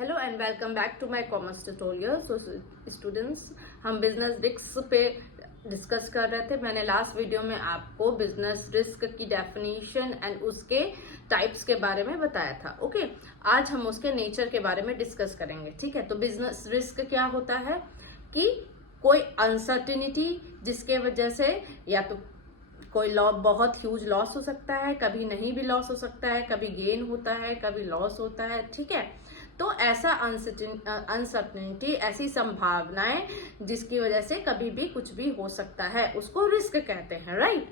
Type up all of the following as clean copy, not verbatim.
Hello and welcome back to my commerce tutorial. So students, हम business risk पे discuss कर रहे थे। मैंने लास्ट वीडियो में आपको बिजनेस रिस्क की डेफिनेशन एंड उसके टाइप्स के बारे में बताया था। ओके, आज हम उसके नेचर के बारे में डिस्कस करेंगे। ठीक है, तो बिजनेस रिस्क क्या होता है कि कोई अनसर्टिनिटी जिसके वजह से या तो कोई बहुत ह्यूज लॉस हो सकता है, कभी नहीं भी लॉस हो सकता है, कभी गेन होता है, कभी लॉस होता है। ठीक है, तो ऐसा अनसर्टेनिटी, ऐसी संभावनाएं जिसकी वजह से कभी भी कुछ भी हो सकता है, उसको रिस्क कहते हैं। राइट,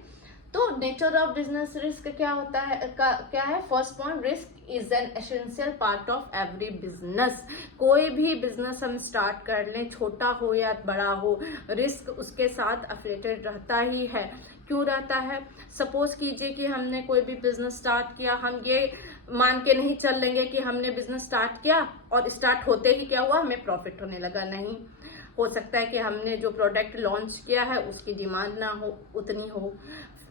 तो नेचर ऑफ बिजनेस रिस्क क्या होता है, क्या है? First point, risk is an essential part of every business. कोई भी बिजनेस हम स्टार्ट कर लें, छोटा हो या बड़ा हो, रिस्क उसके साथ एफिलिएटेड रहता ही है। क्यों रहता है? सपोज कीजिए कि हमने कोई भी बिजनेस स्टार्ट किया, हम ये मान के नहीं चल लेंगे कि हमने बिजनेस स्टार्ट किया और स्टार्ट होते ही क्या हुआ, हमें प्रॉफिट होने लगा। नहीं, हो सकता है कि हमने जो प्रोडक्ट लॉन्च किया है उसकी डिमांड ना हो, उतनी हो,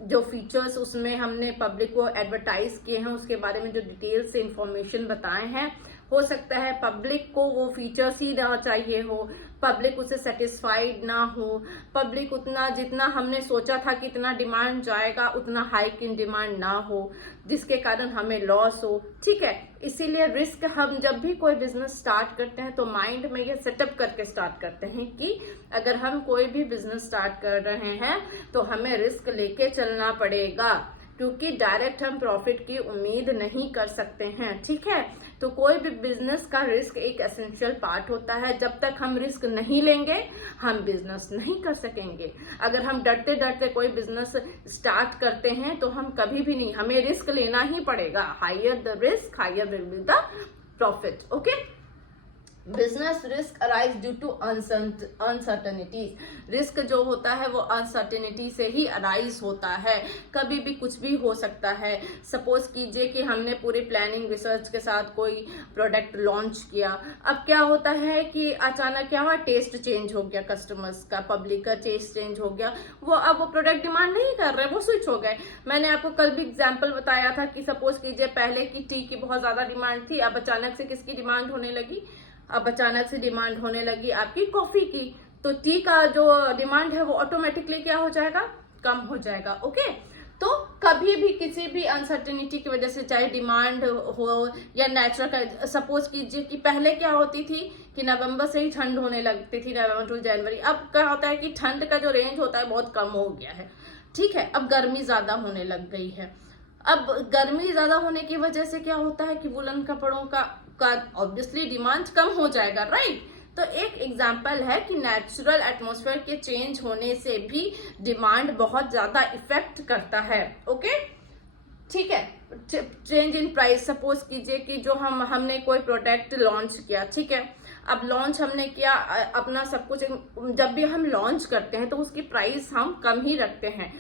जो फीचर्स उसमें हमने पब्लिक को एडवर्टाइज किए हैं उसके बारे में जो डिटेल से इंफॉर्मेशन बताए हैं, हो सकता है पब्लिक को वो फीचर्स ही ना चाहिए हो, पब्लिक उससे सेटिस्फाइड ना हो, पब्लिक उतना जितना हमने सोचा था कि इतना डिमांड जाएगा उतना हाइक इन डिमांड ना हो, जिसके कारण हमें लॉस हो। ठीक है, इसीलिए रिस्क हम जब भी कोई बिजनेस स्टार्ट करते हैं तो माइंड में ये सेटअप करके स्टार्ट करते हैं कि अगर हम कोई भी बिजनेस स्टार्ट कर रहे हैं तो हमें रिस्क लेके चलना पड़ेगा, क्योंकि डायरेक्ट हम प्रॉफिट की उम्मीद नहीं कर सकते हैं। ठीक है, तो कोई भी बिजनेस का रिस्क एक एसेंशियल पार्ट होता है। जब तक हम रिस्क नहीं लेंगे हम बिजनेस नहीं कर सकेंगे। अगर हम डरते डरते कोई बिजनेस स्टार्ट करते हैं तो हम कभी भी नहीं, हमें रिस्क लेना ही पड़ेगा। Higher the risk higher will be the profit. Okay, business risk arise due to uncertainties. Risk जो होता है वो अनसर्टेनिटी से ही अराइज होता है। कभी भी कुछ भी हो सकता है। सपोज कीजिए कि हमने पूरी प्लानिंग रिसर्च के साथ कोई प्रोडक्ट लॉन्च किया, अब क्या होता है कि अचानक क्या हुआ, टेस्ट चेंज हो गया, कस्टमर्स का, पब्लिक का टेस्ट चेंज हो गया, वो अब वो प्रोडक्ट डिमांड नहीं कर रहे, वो स्विच हो गए। मैंने आपको कल भी एग्जाम्पल बताया था कि सपोज कीजिए पहले की टी की बहुत ज्यादा डिमांड थी, अब अचानक से किसकी डिमांड होने लगी, अब अचानक से डिमांड होने लगी आपकी कॉफी की। तो टी का जो डिमांड है वो ऑटोमेटिकली क्या हो जाएगा, कम हो जाएगा। ओके, तो कभी भी किसी भी अनसर्टेनिटी की वजह से, चाहे डिमांड हो या नेचुरल का, सपोज कीजिए कि पहले क्या होती थी कि नवंबर से ही ठंड होने लगती थी, नवंबर टू जनवरी। अब क्या होता है कि ठंड का जो रेंज होता है बहुत कम हो गया है। ठीक है, अब गर्मी ज्यादा होने लग गई है। अब गर्मी ज्यादा होने की वजह से क्या होता है कि वुलन कपड़ों का ऑब्वियसली डिमांड कम हो जाएगा। राइट, तो एक एग्जांपल है कि नेचुरल एटमॉस्फेयर के चेंज होने से भी डिमांड बहुत ज्यादा इफेक्ट करता है। ओके, ठीक है, चेंज इन प्राइस। सपोज कीजिए कि जो हमने कोई प्रोडक्ट लॉन्च किया, ठीक है, अब लॉन्च हमने किया, अपना सब कुछ, जब भी हम लॉन्च करते हैं तो उसकी प्राइस हम कम ही रखते हैं,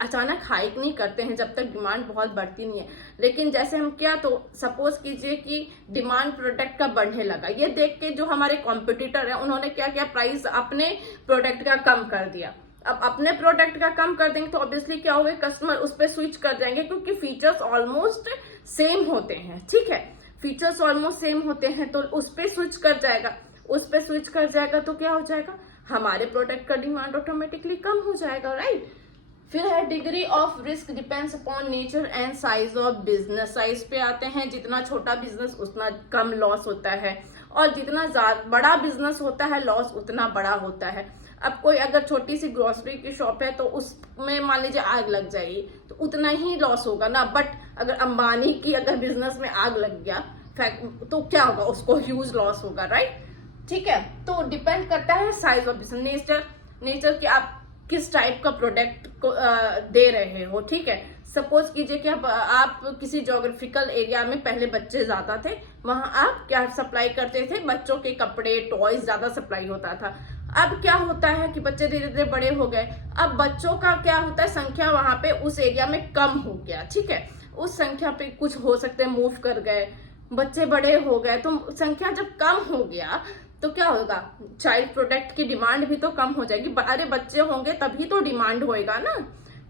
अचानक हाइक नहीं करते हैं जब तक डिमांड बहुत बढ़ती नहीं है। लेकिन जैसे हम क्या, तो सपोज कीजिए कि डिमांड प्रोडक्ट का बढ़ने लगा, ये देख के जो हमारे कॉम्पिटिटर है उन्होंने क्या किया, प्राइस अपने प्रोडक्ट का कम कर दिया। अब अपने प्रोडक्ट का कम कर देंगे तो ऑब्वियसली क्या होगा, कस्टमर उस पर स्विच कर जाएंगे, क्योंकि फीचर्स ऑलमोस्ट सेम होते हैं। ठीक है, फीचर्स ऑलमोस्ट सेम होते हैं तो उस पर स्विच कर जाएगा। उस पर स्विच कर जाएगा तो क्या हो जाएगा, हमारे प्रोडक्ट का डिमांड ऑटोमेटिकली कम हो जाएगा। राइट, फिर है degree of risk depends upon nature and size of business. Size पे आते हैं, जितना छोटा बिजनेस उतना कम लॉस होता है, और जितना बड़ा बिजनेस होता है लॉस उतना बड़ा होता है। अब कोई अगर छोटी सी ग्रोसरी की शॉप है तो उसमें मान लीजिए आग लग जाएगी तो उतना ही लॉस होगा ना। बट अगर अंबानी की अगर बिजनेस में आग लग गया तो क्या होगा, उसको ह्यूज लॉस होगा। राइट, ठीक है, तो डिपेंड करता है साइज ऑफ बिजनेस, नेचर कि आप किस टाइप का प्रोडक्ट को दे रहे हो। ठीक है, सपोज कीजिए कि आप किसी ज्योग्राफिकल एरिया में पहले बच्चे ज्यादा थे, वहां आप क्या सप्लाई करते थे, बच्चों के कपड़े, टॉयज ज्यादा सप्लाई होता था। अब क्या होता है कि बच्चे धीरे धीरे बड़े हो गए, अब बच्चों का क्या होता है, संख्या वहां पे उस एरिया में कम हो गया। ठीक है, उस संख्या पे कुछ हो सकते हैं मूव कर गए, बच्चे बड़े हो गए, तो संख्या जब कम हो गया तो क्या होगा, चाइल्ड प्रोडक्ट की डिमांड भी तो कम हो जाएगी। अरे बच्चे होंगे तभी तो डिमांड होएगा ना,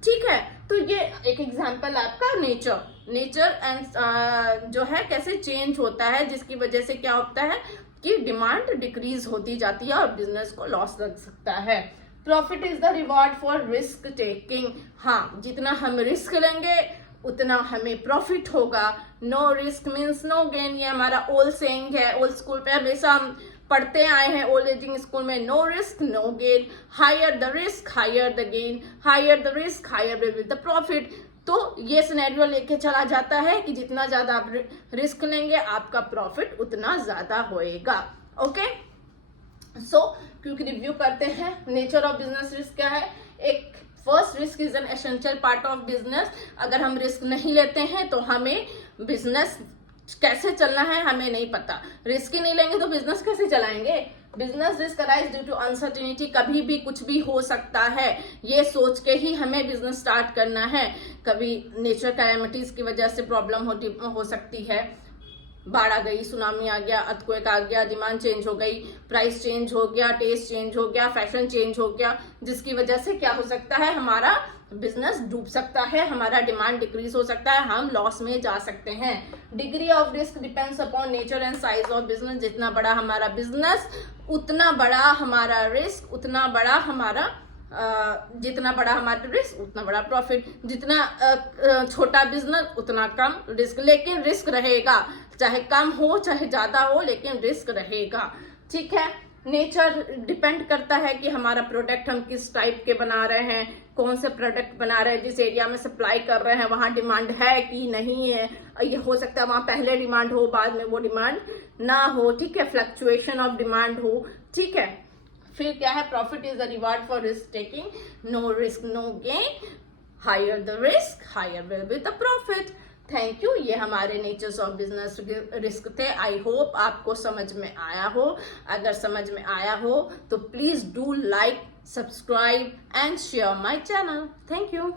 ठीक है। तो ये एक एग्जांपल आपका नेचर एंड जो है कैसे चेंज होता है, जिसकी वजह से क्या होता है कि डिमांड डिक्रीज होती जाती है और बिजनेस को लॉस लग सकता है। Profit is the reward for risk taking. हाँ, जितना हम रिस्क लेंगे उतना हमें प्रॉफिट होगा। No risk means no gain, ये हमारा ओल्ड सेइंग है। ओल्ड स्कूल पे हमेशा हम पढ़ते आए हैं, ओल्ड एजिंग स्कूल में, no risk no gain, higher the risk higher the gain, higher the risk higher will be the profit. तो ये सिनेरियो लेके चला जाता है कि जितना ज्यादा आप रिस्क लेंगे आपका प्रॉफिट उतना ज्यादा होएगा। ओके, सो क्योंकि रिव्यू करते हैं नेचर ऑफ बिजनेस रिस्क क्या है। एक first risk is an essential part of business. अगर हम रिस्क नहीं लेते हैं तो हमें बिजनेस कैसे चलना है हमें नहीं पता। रिस्क ही नहीं लेंगे तो बिजनेस कैसे चलाएंगे। Business risk arise due to uncertainty, कभी भी कुछ भी हो सकता है, ये सोच के ही हमें बिजनेस स्टार्ट करना है। कभी नेचर कैलेमिटीज की वजह से प्रॉब्लम हो सकती है, बाढ़ आ गई, सुनामी आ गया, अर्थक्वेक आ गया, डिमांड चेंज हो गई, प्राइस चेंज हो गया, टेस्ट चेंज हो गया, फैशन चेंज हो गया, जिसकी वजह से क्या हो सकता है, हमारा बिजनेस डूब सकता है, हमारा डिमांड डिक्रीज हो सकता है, हम लॉस में जा सकते हैं। Degree of risk depends upon nature and size of business. जितना बड़ा हमारा बिजनेस उतना बड़ा हमारा रिस्क, उतना बड़ा हमारा जितना बड़ा हमारा रिस्क उतना बड़ा प्रॉफिट। जितना छोटा बिजनेस उतना कम रिस्क, लेकिन रिस्क रहेगा, चाहे कम हो चाहे ज्यादा हो, लेकिन रिस्क रहेगा। ठीक है, नेचर डिपेंड करता है कि हमारा प्रोडक्ट हम किस टाइप के बना रहे हैं, कौन से प्रोडक्ट बना रहे हैं, जिस एरिया में सप्लाई कर रहे हैं वहां डिमांड है कि नहीं है। ये हो सकता है वहां पहले डिमांड हो, बाद में वो डिमांड ना हो। ठीक है, फ्लक्चुएशन ऑफ डिमांड हो। ठीक है, फिर क्या है, profit is the reward for risk taking, no risk no gain, higher the risk higher will be the profit. Thank you, ये हमारे नेचर्स ऑफ बिजनेस रिस्क थे। आई होप आपको समझ में आया हो। अगर समझ में आया हो तो please do like, subscribe and share my channel. Thank you.